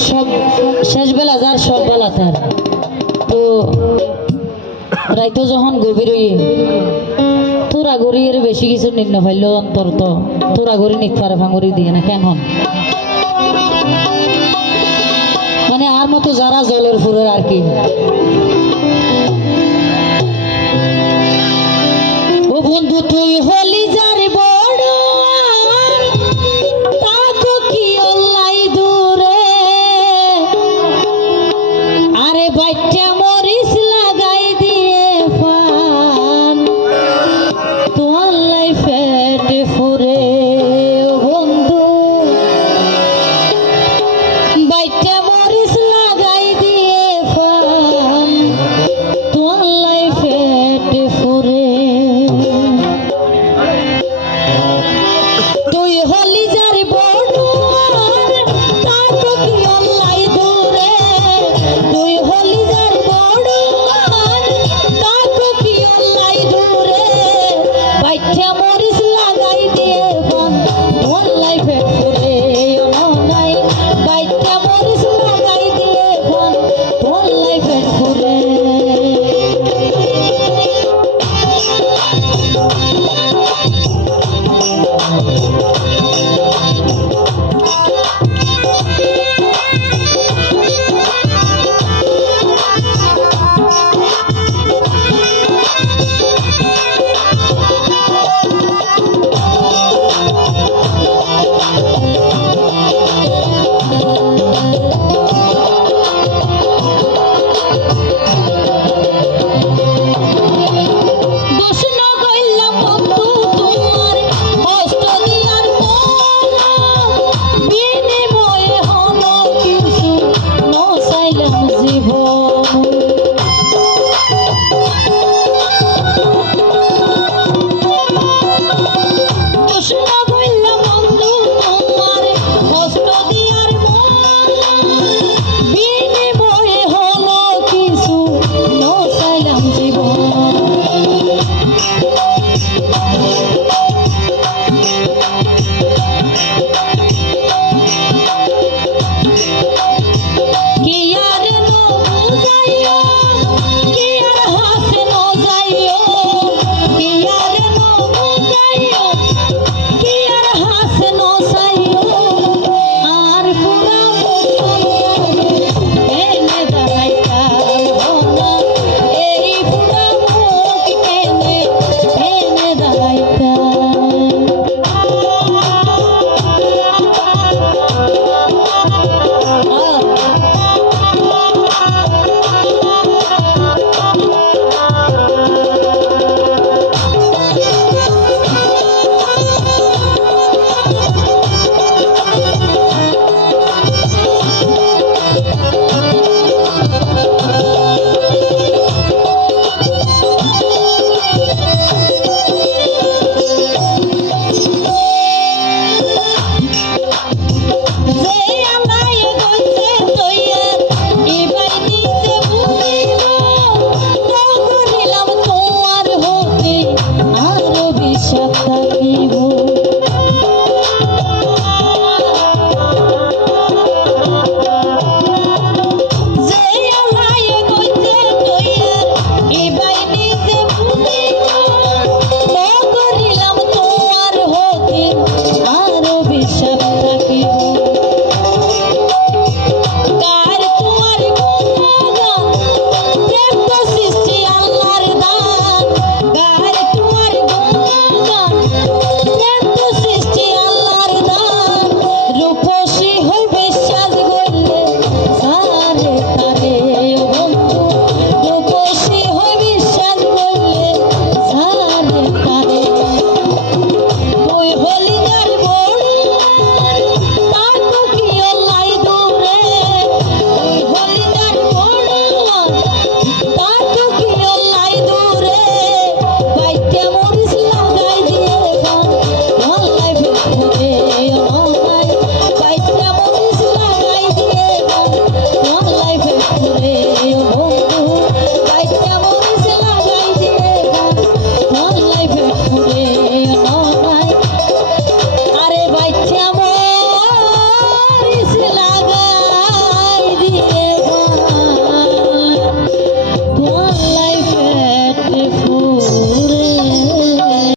সব শেষ বেলা যার সব বেলা তার। তো রাইতো যখন গভীর তোরা গড়িয়ে বেশি কিছু নির্ণ পাইল অন্তর তো তোরা গড়ি নিতে পারে ভাঙরি দিয়ে না কেমন মানে আর মতো যারা জলের ফুরের আর কি ও বন্ধু তুই হলি যার বড় তাকো কি অল্লাই দূরে আরে বাইটা মরিস লাগাই দিয়ে পান তোর লাইফেট ফুরে ও বন্ধু বাইটা মরিস লাগাই দিয়ে পান তোর লাইফেট ফুরে তুই হলি যার বড় তাকো কি অল্লাই দূরে তুই হলি যার বড় তাকো কি অল্লাই দূরে বাইটা মরিস লাগাই দিয়ে বন তোর লাইফে ফুরে নাই বাইটা মরিস লাগাই দিয়ে বন তোর